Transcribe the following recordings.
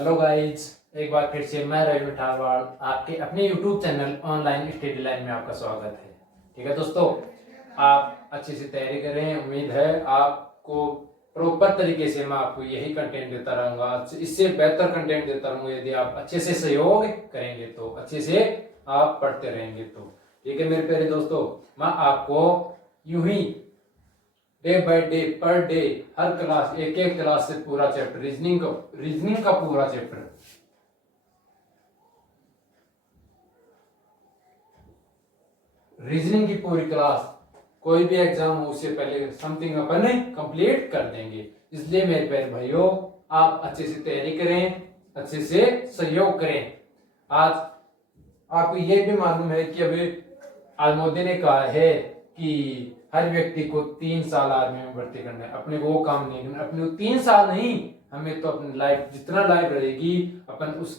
Hello guys, एक बार फिर से मैं रवि ठारवाड़ आपके अपने YouTube channel online study line में आपका स्वागत है। ठीक है दोस्तों, आप अच्छे से तैयारी कर रहे हैं। उम्मीद है आपको प्रॉपर तरीके से मैं आपको यही कंटेंट देता रहूंगा, इससे बेहतर कंटेंट देता रहूंगा यदि आप अच्छे से सहयोग करेंगे तो, अच्छे से आप पढ़ते रहेंगे तो। ठीक है मेरे प्यारे दोस्तों, मैं आपको यूं ही डे बाय डे पर डे हर क्लास एक एक क्लास से पूरा चैप्टर रीजनिंग का पूरा चैप्टर रीजनिंग की पूरी क्लास, कोई भी एग्जाम हो उससे पहले समथिंग अपन कंप्लीट कर देंगे। इसलिए मेरे प्यारे भाइयों, आप अच्छे से तैयारी करें, अच्छे से सहयोग करें। आज आपको ये भी मालूम है कि अभी आज मोदी ने कहा है कि हर व्यक्ति को 3 साल आर्मी में भर्ती करना है। अपने को वो काम नहीं करना, अपने को 3 साल नहीं, हमें तो अपनी लाइफ जितना लाइफ रहेगी अपन उस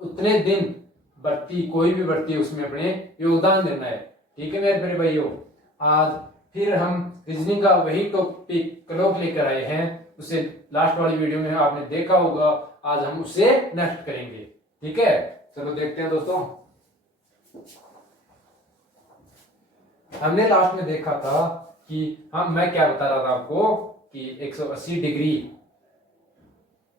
उतने दिन भर्ती, कोई भी भर्ती उसमें अपने योगदान देना है। ठीक है मेरे प्यारे भाइयों, आज फिर हम रीजनिंग का वही टॉपिक क्लोक लेकर आए हैं। उसे लास्ट वाली वीडियो में आपने देखा होगा, आज हम उसे नेक्स्ट करेंगे। ठीक है, चलो देखते हैं दोस्तों। हमने लास्ट में देखा था कि मैं क्या बता रहा था आपको कि 180 डिग्री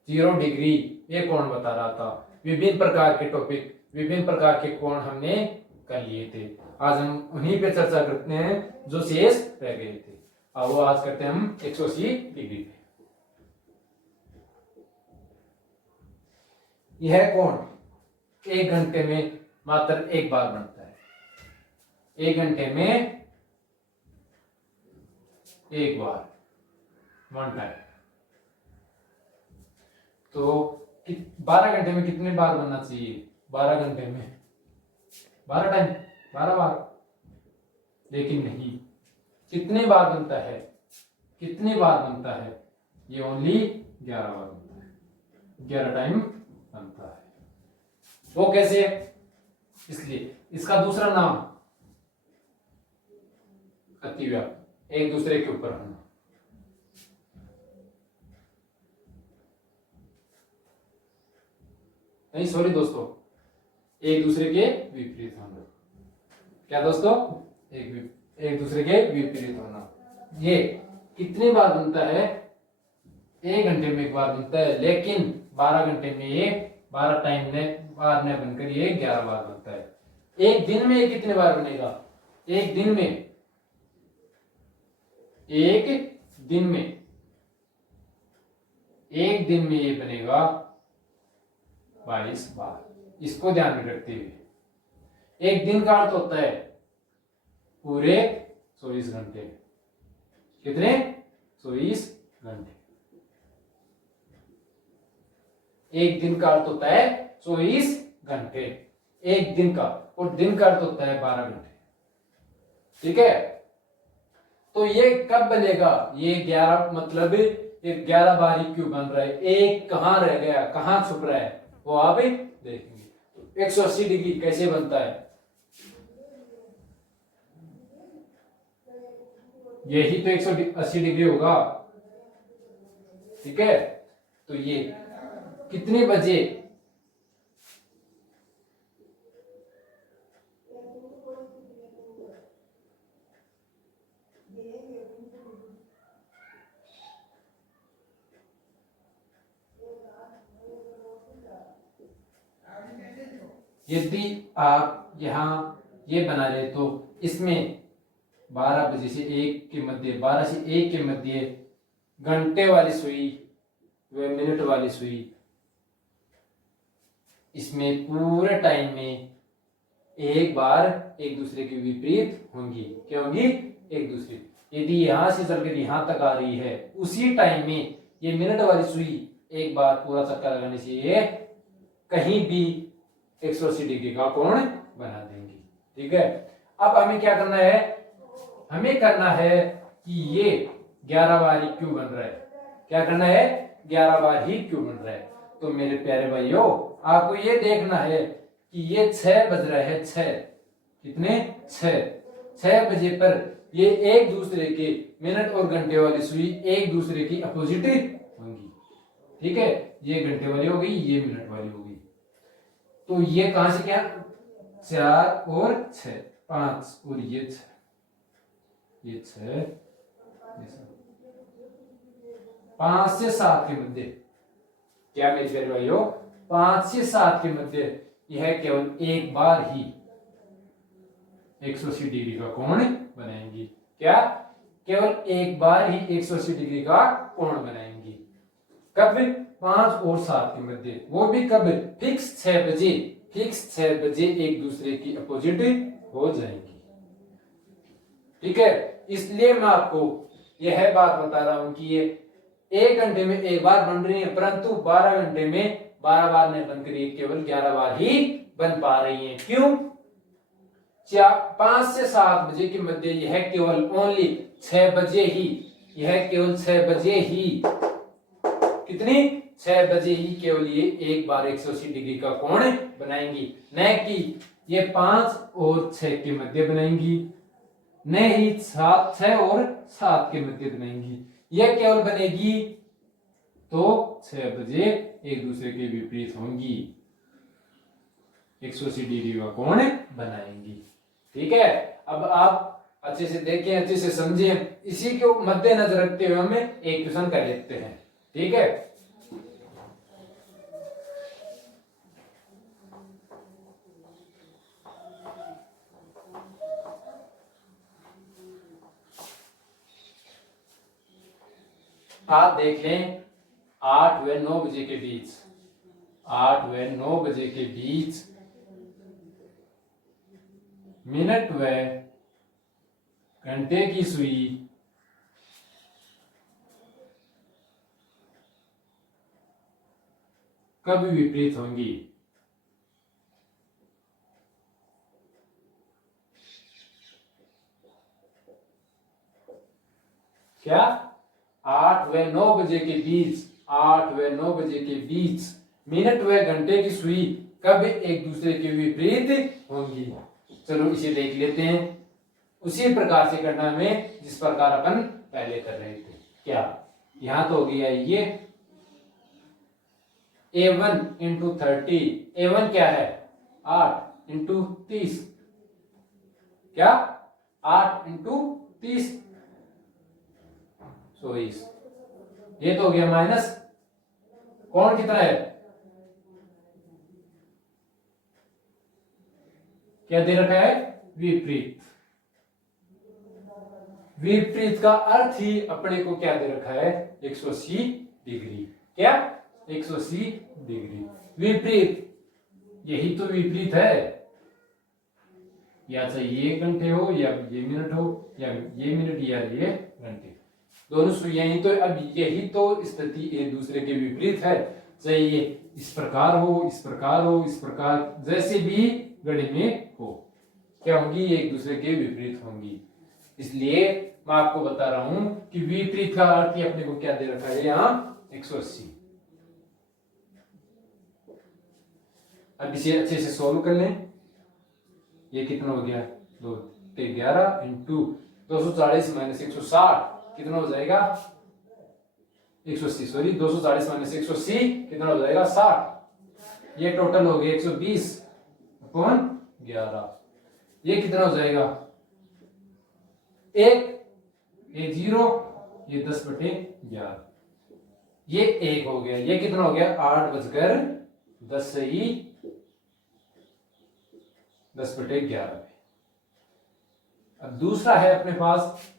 0 डिग्री ये कोण बता रहा था। विभिन्न प्रकार के टॉपिक, विभिन्न प्रकार के कोण हमने कर लिए थे। आज हम उन्हीं पे चर्चा करते हैं जो शेष रह गए थे। अब वो आज करते हैं हम 180 डिग्री पे। यह कोण 1 घंटे में मात्र एक बार बनता है। 1 घंटे में एक बार, 1 टाइम। तो 12 घंटे में कितने बार बनना चाहिए? 12 घंटे में 12 टाइम, 12 बार। लेकिन नहीं, कितने बार बनता है? कितने बार बनता है? ये ओनली 11 बार बनता है, 11 टाइम बनता है। वो कैसे? इसलिए इसका दूसरा नाम अतिव्याप्त, एक दूसरे के ऊपर होना। नहीं सॉरी दोस्तों, एक दूसरे के विपरीत होना। क्या दोस्तों? एक दूसरे के विपरीत होना। ये कितनी बार बनता है? 1 घंटे में एक बार बनता है, लेकिन 12 घंटे में ये 12 टाइम ने बार ने बनकर ये 11 बार बनता है। एक दिन में ये कितने बार बनेगा? एक दिन में, एक दिन में, एक दिन में ये बनेगा 22 बार। इसको ध्यान में रखते हुए, एक दिन का अर्थ होता है पूरे 24 घंटे। कितने? 24 घंटे। एक दिन का अर्थ होता है 24 घंटे, एक दिन का, और दिन का अर्थ होता है 12 घंटे। ठीक है, तो ये कब बनेगा? ये 11 मतलब ये 11 बार ही क्यों बन रहा है? एक कहां रह गया, कहां छुप रहा है, वो आप देखेंगे। तो 180 डिग्री कैसे बनता है? यही तो 180 डिग्री होगा। ठीक है, तो ये कितने बजे? यदि आप यहां ये बना रहे तो इसमें 12 बजे से 1 के मध्य, 12 से 1 के मध्य घंटे वाली सुई व मिनट वाली सुई, इसमें पूरे टाइम में एक बार एक दूसरे के विपरीत होंगी। क्या होंगी? एक दूसरे। यदि यहां से चलकर यहां तक आ रही है, उसी टाइम में ये मिनट वाली सुई एक बार पूरा चक्कर लगाने से ये कहीं भी 180 डिग्री का कोण बना देंगी। ठीक है, अब हमें क्या करना है? हमें करना है कि ये 11 बार ही क्यों बन रहा है? क्या करना है? 11 बार ही क्यों बन रहा है? तो मेरे प्यारे भाइयों, आपको ये देखना है कि ये 6 बज रहा है। 6 कितने? 6 बजे पर ये एक दूसरे के, मिनट और घंटे वाली सुई एक दूसरे की अपोजिट होंगी। ठीक है, ये घंटे वाली हो गई, ये मिनट वाली हो गई। तो ये कहां से क्या, 4 और 6, 5 और ये 6, ये 6, 5 से 7 के मध्य, क्या मेरे प्यारे भाइयों, 5 से 7 के मध्य यह केवल एक बार ही 180 डिग्री का कोण बनाएंगी। क्या, केवल एक बार ही 180 डिग्री का कोण बनाएंगी। कब, 5 और 7 के मध्य, वो भी कब, फिक्स 6 बजे, फिक्स 6 बजे एक दूसरे की अपोजिट हो जाएंगी। ठीक है, इसलिए मैं आपको यह बात बता रहा हूं कि ये 1 घंटे में एक बार बन रही है, परंतु 12 घंटे में 12 बार नहीं बनकर ये केवल 11 बार ही बन पा रही है। क्यों, 5 से 7 बजे के मध्य यह केवल ओनली 6 बजे ही, यह केवल 6 बजे ही, कितनी, 6 बजे ही केवल ये एक बार 180 डिग्री का कोण बनाएंगी, न कि ये 5 और 6 के मध्य बनाएंगी, न ही 6 और 7 के मध्य बनाएंगी। यह केवल बनेगी तो 6 बजे एक दूसरे के विपरीत होंगी, 180 डिग्री का कोण बनाएंगी। ठीक है, अब आप अच्छे से देखें, अच्छे से समझें, इसी को मद्देनजर रखते हुए हमें एक क्वेश्चन कर लेते हैं। ठीक है, आप देख लें, 8 व 9 बजे के बीच, 8 व 9 बजे के बीच मिनट व घंटे की सुई कब विपरीत होंगी। क्या, 8 व 9 बजे के बीच, 8 व 9 बजे के बीच मिनट व घंटे की सुई कब एक दूसरे के विपरीत होंगी। चलो इसे देख लेते हैं, उसी प्रकार से करना हमें जिस प्रकार अपन पहले कर रहे थे। क्या, यहां तो हो गया ये A1 इंटू 30, A1 क्या है, 8 इंटू 30, क्या, 8 इंटू 30, 120, ये तो हो गया माइनस, कौन कितना है, क्या दे रखा है, विपरीत। विपरीत का अर्थ ही अपने को क्या दे रखा है, 180 डिग्री। क्या, 180 डिग्री विपरीत, यही तो विपरीत है, या चाहे ये घंटे हो या ये मिनट हो, या ये मिनट या ये घंटे, दोनों सुइयां ही तो, अब यही तो स्थिति एक दूसरे के विपरीत है, चाहे ये इस प्रकार हो, इस प्रकार हो, इस प्रकार, जैसे भी घड़ी में हो, क्या होंगी, एक दूसरे के विपरीत होंगी। इसलिए मैं आपको बता रहा हूं कि विपरीत का अर्थ ही अपने को क्या दे रखा है, यहां 180। अब इसे अच्छे से सोल्व कर लें, ये कितना हो गया, 2 के 11 इंटू 240 माइनस 160 कितना हो जाएगा, 180, सॉरी 240 माइनस 180 कितना हो जाएगा, 60। ये टोटल हो गया 120 अपॉन 11, ये कितना हो जाएगा, 1, ये 0, ये 10/11, ये 1 हो गया, ये कितना हो गया, 8:10 सही 10/11। अब दूसरा है अपने पास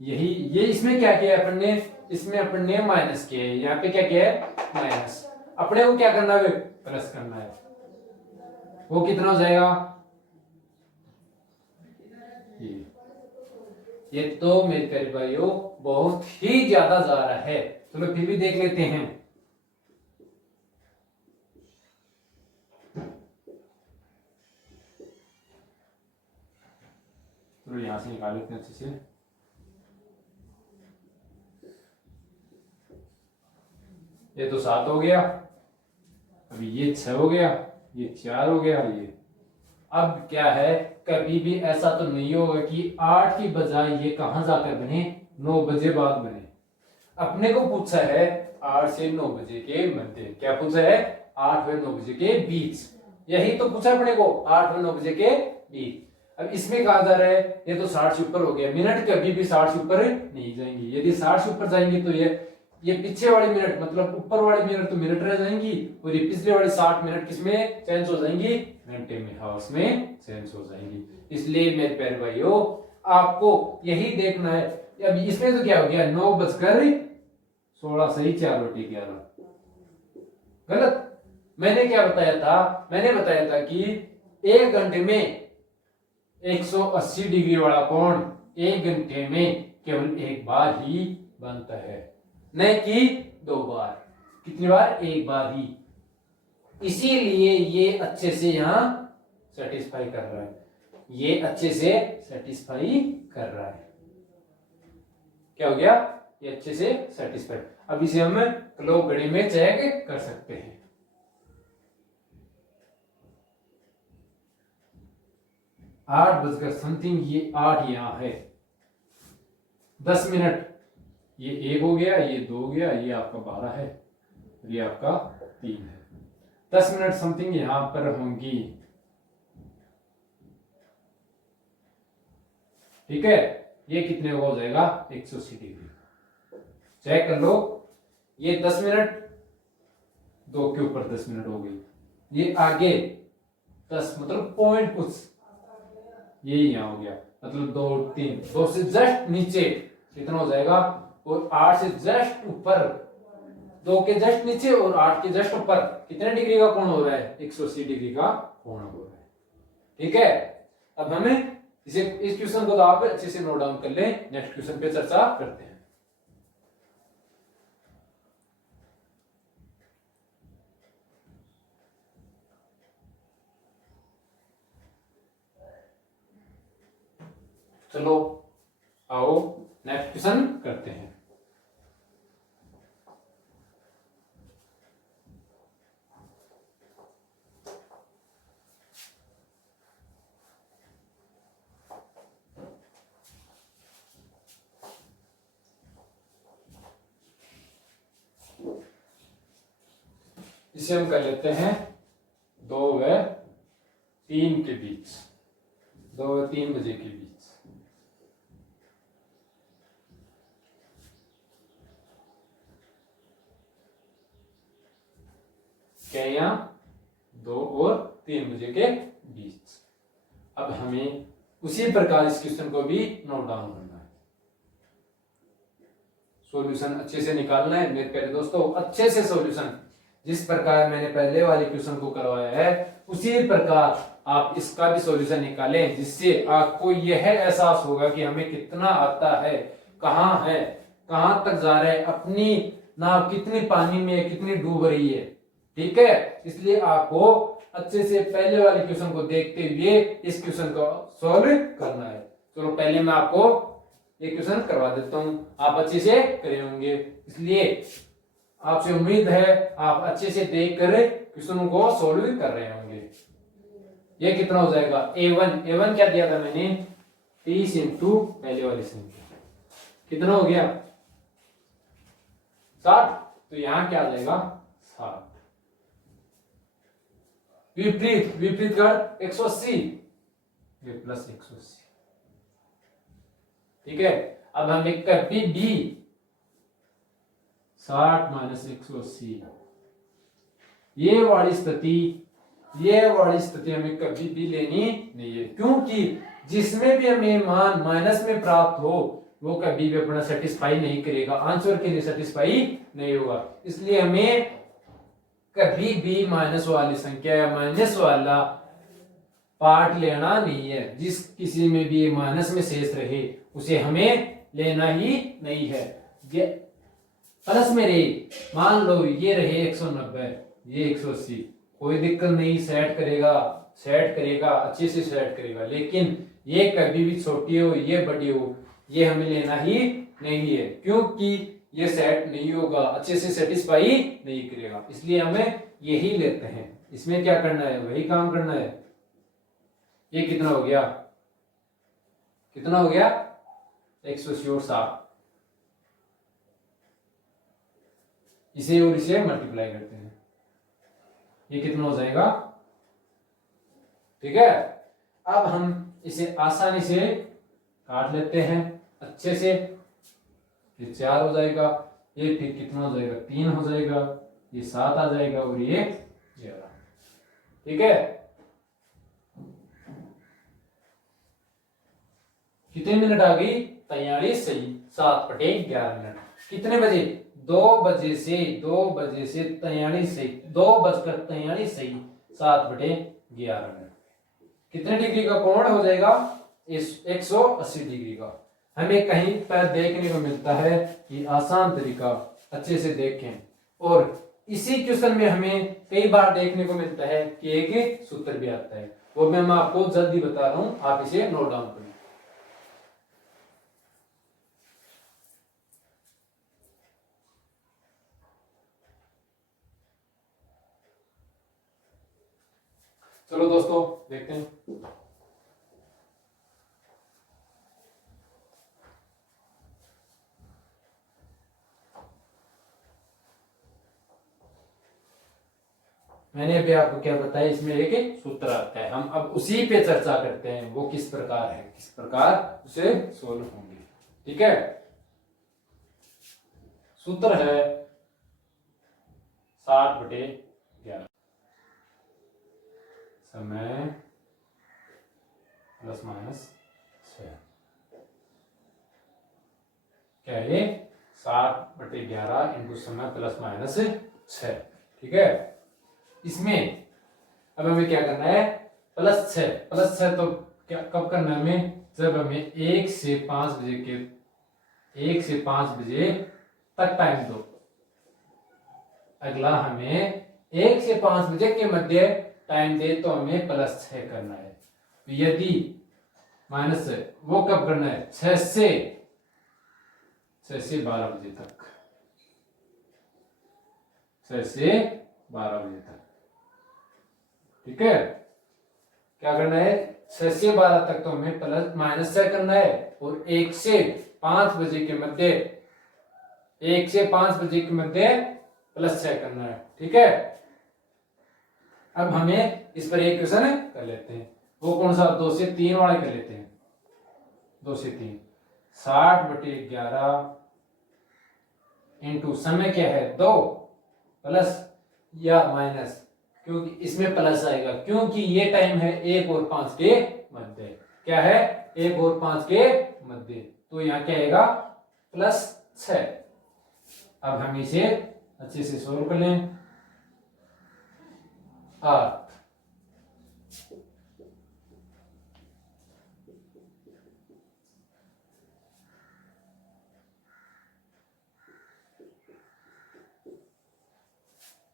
यही, ये इसमें क्या किया है अपन ने, इसमें अपन ने माइनस किया है, यहाँ पे क्या किया है, माइनस, अपने को क्या करना है, प्लस करना है, वो कितना हो जाएगा, ये तो मेरे प्यारे भाइयों बहुत ही ज्यादा जा रहा है, चलो फिर भी देख लेते हैं। चलो यहां से निकाल लेते हैं अच्छे से, ये तो 7 हो गया, अभी ये 6 हो गया, ये 4 हो गया, ये अब क्या है, कभी भी ऐसा तो नहीं होगा कि 8 की बजाय ये कहां जाकर बने, 9 बजे बाद बने। अपने को पूछा है 8 से 9 बजे के मध्य। क्या पूछा है? 8 व 9 बजे के बीच। यही तो पूछा अपने को, 8 व 9 बजे के बीच। अब इसमें कहा जा रहा है ये तो 60 से ऊपर हो गया, मिनट कभी भी 60 से ऊपर नहीं जाएंगी। यदि 60 से ऊपर जाएंगी तो ये पीछे वाली मिनट मतलब ऊपर वाली मिनट तो मिनट रह जाएंगी, और ये पिछले वाली 60 मिनट किसमें चेंज हो जाएंगी? घंटे में, हाउस में चेंज हो जाएंगी। इसलिए मेरे प्यारे भाइयों आपको यही देखना है। अब इसमें तो क्या हो गया, 9:16 सही, 4:11 गलत। मैंने क्या बताया था? मैंने बताया था कि 1 घंटे में 180 डिग्री वाला कोण 1 घंटे में केवल एक बार ही बनता है, न कि 2 बार। कितनी बार? 1 बार ही। इसीलिए ये अच्छे से यहां सेटिस्फाई कर रहा है, ये अच्छे से सेटिस्फाई कर रहा है। क्या हो गया? ये अच्छे से सेटिस्फाई। अब इसे हम क्लॉक घड़ी में चेक कर सकते हैं। 8 ये 8 यहां है, 10 मिनट, ये 1 हो गया, ये 2 हो गया, ये आपका 12 है, ये आपका 3 है। 10 मिनट समथिंग यहां पर होंगी, ठीक है। ये कितने का हो जाएगा? 180 डिग्री। चेक कर लो, ये 10 मिनट, 2 के ऊपर 10 मिनट हो गई, ये आगे 10 मतलब पॉइंट कुछ, ये यहां हो गया, मतलब 2 3, 2 से जस्ट नीचे कितना हो जाएगा, और 8 से जस्ट ऊपर, 2 के जस्ट नीचे और 8 के जस्ट ऊपर कितने डिग्री का कोण हो रहा है? 180 डिग्री का कोण हो रहा है, ठीक है। अब हमें इस क्वेश्चन को तो आप अच्छे से नोट डाउन कर लें, नेक्स्ट क्वेश्चन पे चर्चा करते हैं। चलो आओ नेक्स्ट क्वेश्चन करते हैं। इसे हम कर लेते हैं 2 व 3 के बीच, 2 व 3 बजे के बीच। क्या यहां 2 और 3 बजे के बीच। अब हमें उसी प्रकार इस क्वेश्चन को भी नोट डाउन करना है, सॉल्यूशन अच्छे से निकालना है मेरे प्यारे दोस्तों, अच्छे से सॉल्यूशन। जिस प्रकार मैंने पहले वाले क्वेश्चन को करवाया है उसी प्रकार आप इसका भी सॉल्यूशन निकालें, जिससे आपको यह एहसास होगा कि हमें कितना आता है, कहां तक जा रहा है, अपनी नाव कितनी पानी में है, कितनी डूब रही है, ठीक है। इसलिए आपको अच्छे से पहले वाले क्वेश्चन को देखते हुए इस क्वेश्चन को सॉल्व करना है। चलो पहले मैं आपको एक क्वेश्चन करवा देता हूं, आप अच्छे से करे होंगे, इसलिए आपसे उम्मीद है आप अच्छे से देख कर क्वेश्चन को सॉल्व कर रहे होंगे। ये कितना हो जाएगा? A1 क्या दिया था मैंने? 30 इंटू पहले वाली संख्या, कितना हो गया? 60। तो यहां क्या आ जाएगा? 60। विपरीत कर 180, ये प्लस 180, ठीक है। अब हम एक करते बी, 60 माइनस 180, ये वाली स्थिति हमें कभी भी लेनी नहीं है, क्योंकि जिसमें भी हमें मान माइनस में प्राप्त हो वो कभी भी अपना सेटिस्फाई नहीं करेगा, आंसर के लिए सेटिस्फाई नहीं होगा। इसलिए हमें कभी भी माइनस वाली संख्या या माइनस वाला पार्ट लेना नहीं है। जिस किसी में भी माइनस में शेष रहे उसे हमें लेना ही नहीं है। प्लस में रहे, मान लो ये रहे 190, ये 180, कोई दिक्कत नहीं, सेट करेगा अच्छे से सेट करेगा। लेकिन ये कभी भी छोटी हो ये बड़ी हो, ये हमें लेना ही नहीं है, क्योंकि ये सेट नहीं होगा, अच्छे से सेटिस्फाई नहीं करेगा। इसलिए हमें यही लेते हैं। इसमें क्या करना है? वही काम करना है। ये कितना हो गया? 180 और 60, इसे और इसे मल्टीप्लाई करते हैं, ये कितना हो जाएगा, ठीक है। अब हम इसे आसानी से काट लेते हैं अच्छे से, ये 4 हो जाएगा, ये फिर कितना हो जाएगा 3 हो जाएगा, ये 7 आ जाएगा और ये 11, ठीक है। कितने मिनट आ गई, 43 सही, 7/11 मिनट। कितने बजे, 2 बजे से 43 सही, 2:43 सही, 7/11 मिनट। कितने डिग्री का कोण हो जाएगा, 180 डिग्री का। हमें कहीं पर देखने को मिलता है कि आसान तरीका, अच्छे से देखें। और इसी क्वेश्चन में हमें कई बार देखने को मिलता है कि एक सूत्र भी आता है, वो मैं आपको जल्दी बता रहा हूं, आप इसे नोट डाउन करें। चलो दोस्तों देखते हैं। मैंने अभी आपको क्या बताया, इसमें एक सूत्र आता है, हम अब उसी पे चर्चा करते हैं, वो किस प्रकार है, किस प्रकार उसे सोल्व होंगे, ठीक है। सूत्र है 60/11, समय ±6, क्या है, 60/11 इंटू समय ±6, ठीक है। इसमें अब हमें क्या करना है, +6 तो क्या कब करना है हमें, जब हमें 1 से 5 बजे तक टाइम दो। अगला हमें 1 से 5 बजे के मध्य टाइम दे तो हमें +6 करना है। तो यदि माइनस वो कब करना है, 6 से 12 बजे तक, 6 से 12 बजे तक, ठीक है। क्या करना है, 6 से 12 तक तो हमें -6 करना है, और 1 से 5 बजे के मध्य, 1 से 5 बजे के मध्य +6 करना है, ठीक है। अब हमें इस पर एक क्वेश्चन कर लेते हैं, वो कौन सा, 2 से 3 वाला कर लेते हैं। 2 से 3, 60/11 इंटू समय क्या है 2 प्लस या माइनस, क्योंकि इसमें प्लस आएगा, क्योंकि ये टाइम है 1 और 5 के मध्य, क्या है 1 और 5 के मध्य, तो यहाँ क्या आएगा +6। अब हम इसे अच्छे से सोल्व कर लें। 8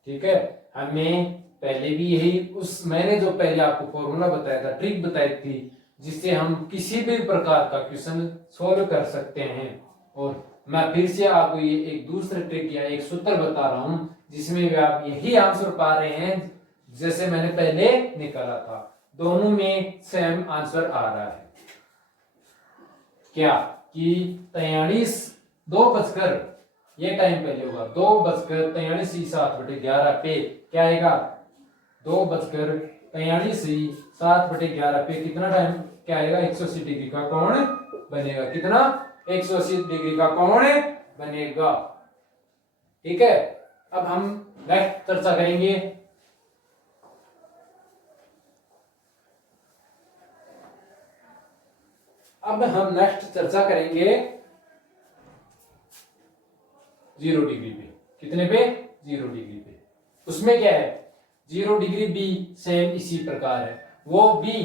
ठीक है। हमें पहले भी यही मैंने जो पहले आपको फॉर्मूला बताया था, ट्रिक बताई थी, जिससे हम किसी भी प्रकार का क्वेश्चन सोल्व कर सकते हैं। और मैं फिर से आपको ये एक दूसरा ट्रिक या एक सूत्र बता रहा हूं, जिसमें भी आप यही आंसर पा रहे हैं जैसे मैंने पहले निकाला था, दोनों में सेम आंसर आ रहा है। क्या कि 43 2 ये टाइम पहले होगा, 2:43 7/11 पे क्या आएगा, 2:43 7/11 पे कितना टाइम क्या आएगा, 180 डिग्री का कोण बनेगा। कितना, 180 डिग्री का कोण बनेगा, ठीक है। अब हम नेक्स्ट चर्चा करेंगे। अब हम नेक्स्ट चर्चा करेंगे 0 डिग्री पे। कितने पे, 0 डिग्री पे। उसमें क्या है, 0 डिग्री भी सेम इसी प्रकार है, वो भी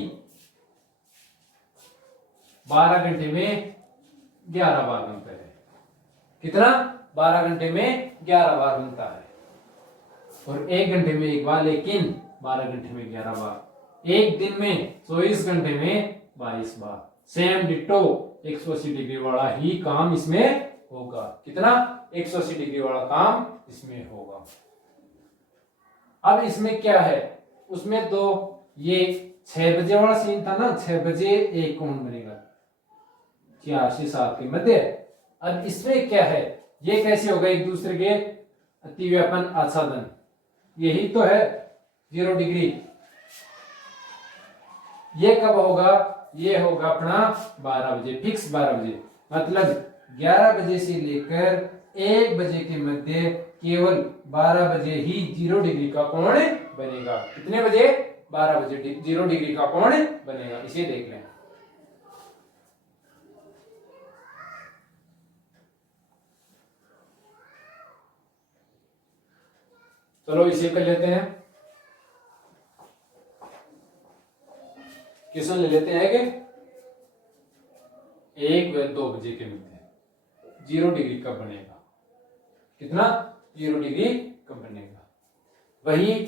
12 घंटे में 11 बार बनता है। कितना, 12 घंटे में 11 बार बनता है, और 1 घंटे में 1 बार, लेकिन 12 घंटे में 11 बार। एक दिन में 24 घंटे में 22 बार। सेम डिट्टो 180 डिग्री वाला ही काम इसमें होगा। कितना, 180 डिग्री वाला काम इसमें होगा। अब इसमें क्या है, उसमें तो ये 6 बजे वाला सीन था ना, 6 बजे एक कोण बनेगा 4 से 7 के मध्य। अब इसमें क्या है, ये कैसे होगा, एक दूसरे के अतिव्यापन आच्छादन, यही तो है 0 डिग्री। ये कब होगा? ये होगा अपना 12 बजे, फिक्स 12 बजे, मतलब 11 बजे से लेकर 1 बजे के मध्य केवल 12 बजे ही 0 डिग्री का कोण बनेगा। कितने बजे? 12 बजे 0 डिग्री का कोण बनेगा। इसे देख लें। चलो इसे कर लेते हैं, क्वेश्चन ले लेते हैं कि 1 व 2 बजे के मध्य 0 डिग्री कब बनेगा? कितना? 0 डिग्री कब बनेगा? वही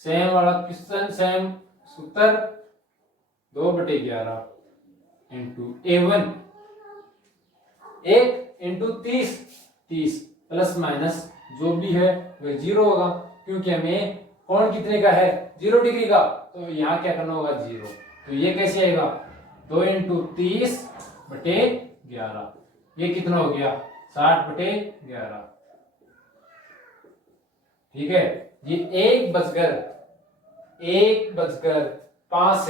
सेम वाला क्वेश्चन, सेम सूत्र, 2/11 into A1, 1 into 30, 30 plus minus जो भी है वह 0 होगा, क्योंकि हमें कोण कितने का है? 0 डिग्री का, तो यहाँ क्या करना होगा? 0। तो ये कैसे आएगा? 2 इंटू 30/11, ये कितना हो गया? 60/11। ठीक है, ये 1 बजकर 5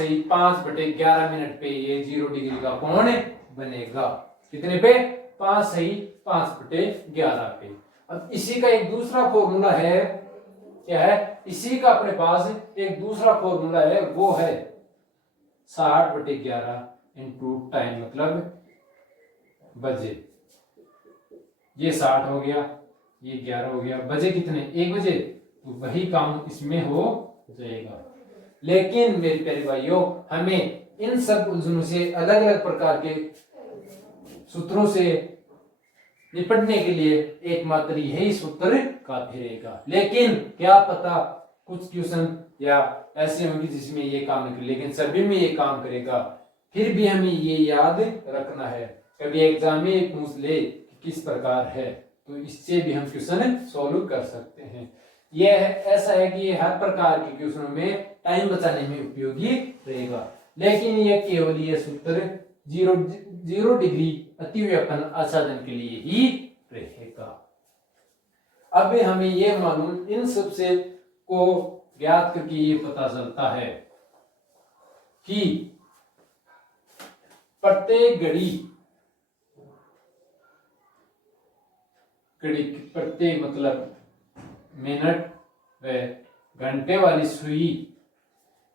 पे ये 0 डिग्री का कोण बनेगा। कितने पे? 5 पे। अब इसी का एक दूसरा फॉर्मूला है, क्या है? इसी का अपने पास एक दूसरा फॉर्मूला है, वो है 60/11 इंटू टाइम, मतलब बजे। ये 60 हो गया, ये 11 हो गया, बजे कितने? 1 बजे, तो वही काम इसमें हो जाएगा। लेकिन मेरे प्यारे भाइयों, हमें इन सब उलझनों से, अलग अलग प्रकार के सूत्रों से निपटने के लिए एकमात्र यही सूत्र काफी रहेगा। लेकिन क्या पता कुछ क्वेश्चन या ऐसे होंगे जिसमें ये काम नहीं, लेकिन सभी में ये काम करेगा। फिर भी हमें ये याद रखना है, कभी एग्जाम में पूछ ले कि किस प्रकार है, तो इससे भी हम क्वेश्चन सॉल्व कर सकते हैं। यह ऐसा है कि ये हर प्रकार के क्वेश्चनों में टाइम बचाने में उपयोगी रहेगा। लेकिन यह केवल ये सूत्र 0 डिग्री अतिव्यापन आच्छादन के लिए ही रहेगा। अब हमें यह मालूम, इन सबसे को ज्ञात करके ये पता चलता है कि प्रत्येक घड़ी प्रत्येक मतलब मिनट व घंटे वाली सुई,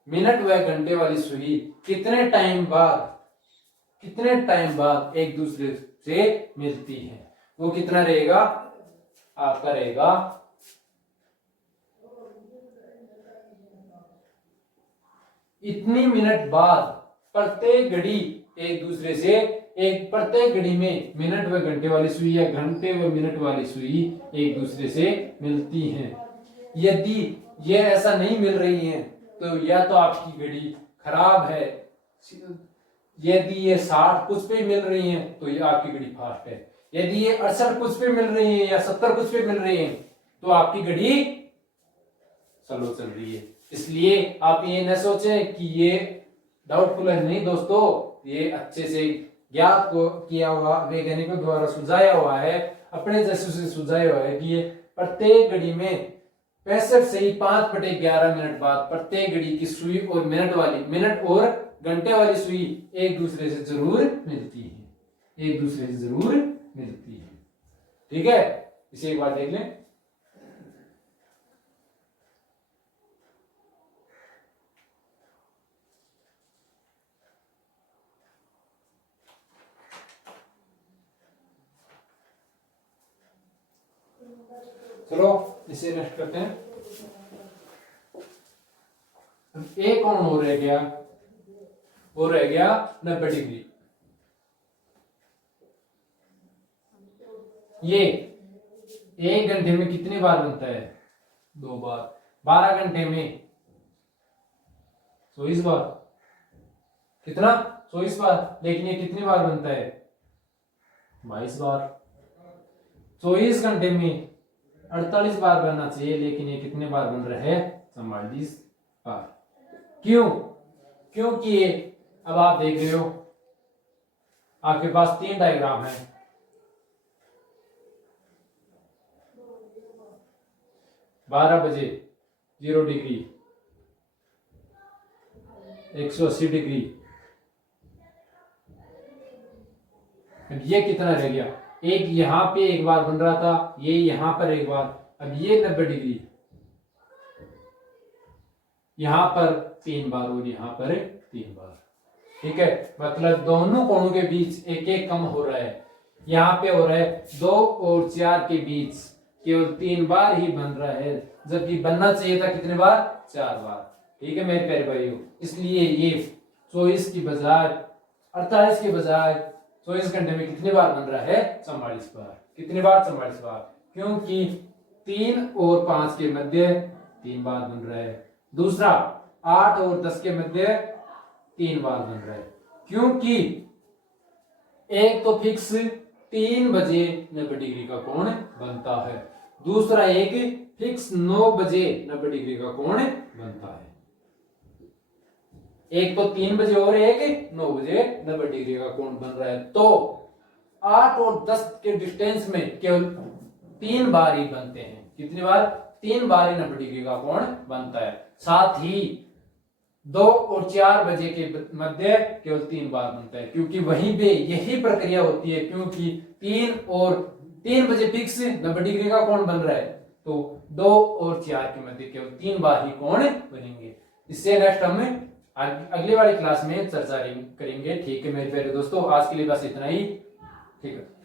मिनट व घंटे वाली सुई कितने टाइम बाद एक दूसरे से मिलती है? वो कितना रहेगा? आपका रहेगा इतनी मिनट बाद प्रत्येक घड़ी एक दूसरे से, प्रत्येक घड़ी में मिनट व घंटे वाली सुई या घंटे व मिनट वाली सुई एक दूसरे से मिलती हैं। यदि ये ऐसा नहीं मिल रही हैं तो या तो आपकी घड़ी खराब है, यदि ये 60 कुछ पे मिल रही हैं तो ये आपकी घड़ी फास्ट है, यदि ये 68 कुछ पे मिल रही है या 70 कुछ पे मिल रही है तो आपकी घड़ी स्लो चल रही है। इसलिए आप ये न सोचें कि ये डाउटफुल है, नहीं दोस्तों, ये अच्छे से ज्ञात को किया हुआ, वैज्ञानिकों द्वारा सुझाया हुआ है, अपने जैसे से सुझाया हुआ है कि ये प्रत्येक घड़ी में 65 से ही 5/11 मिनट बाद प्रत्येक घड़ी की सुई और मिनट और घंटे वाली सुई एक दूसरे से जरूर मिलती है, एक दूसरे से जरूर मिलती है। ठीक है, इसे एक बार देख लें। चलो इसे नेक्स्ट करते हैं। एक कोण हो रह गया, वो रह गया 90 डिग्री। ये 1 घंटे में कितनी बार बनता है? 2 बार। 12 घंटे में 24 बार। कितना? 24 बार। लेकिन ये कितनी बार बनता है? 22 बार। 24 घंटे में 48 बार बनना चाहिए, लेकिन ये कितने बार बन रहा है? 44 बार। क्यों? क्योंकि ये, अब आप देख रहे हो, आपके पास 3 डायग्राम है। 12 बजे 0 डिग्री 180 डिग्री। अब ये कितना रह गया, एक यहां पे एक बार बन रहा था, ये यहां पर एक बार, अब ये 90 डिग्री, यहां पर 3 बार और यहां पर 3 बार। ठीक है, मतलब दोनों कोणों के बीच एक एक कम हो रहा है। यहाँ पे हो रहा है 2 और 4 के बीच केवल 3 बार ही बन रहा है, जबकि बनना चाहिए था कितने बार, 4 बार। ठीक है मेरे प्यारे भाइयों, इसलिए ये 24 की बजाय 48 के बजाय 24 घंटे में कितने बार बन रहा है, 44 बार। कितने बार, 44 बार, क्योंकि 3 और 5 के मध्य 3 बार बन रहा है। दूसरा 8 और 10 के मध्य 3 बार बन रहा है, क्योंकि एक तो फिक्स 3 बजे 90 डिग्री का कोण बनता है, दूसरा एक फिक्स 9 बजे 90 डिग्री का कोण बनता है। एक तो 3 बजे और एक 9 बजे 90 डिग्री का कोण बन रहा है। तो 8 और 10 के डिस्टेंस में केवल 3 बार ही बनते हैं। कितनी बार, 3 बार ही 90 डिग्री का कोण बनता है। साथ ही 2 और 4 बजे के मध्य केवल 3 बार बनता है, क्योंकि वहीं पे यही प्रक्रिया होती है, क्योंकि 3 बजे फिक्स 90 डिग्री का कोण बन रहा है, तो 2 और 4 के मध्य केवल 3 बार ही कोण बनेंगे। इससे नेक्स्ट हम अगली वाली क्लास में चर्चा करेंगे। ठीक है मेरे प्यारे दोस्तों, आज के लिए बस इतना ही। ठीक है।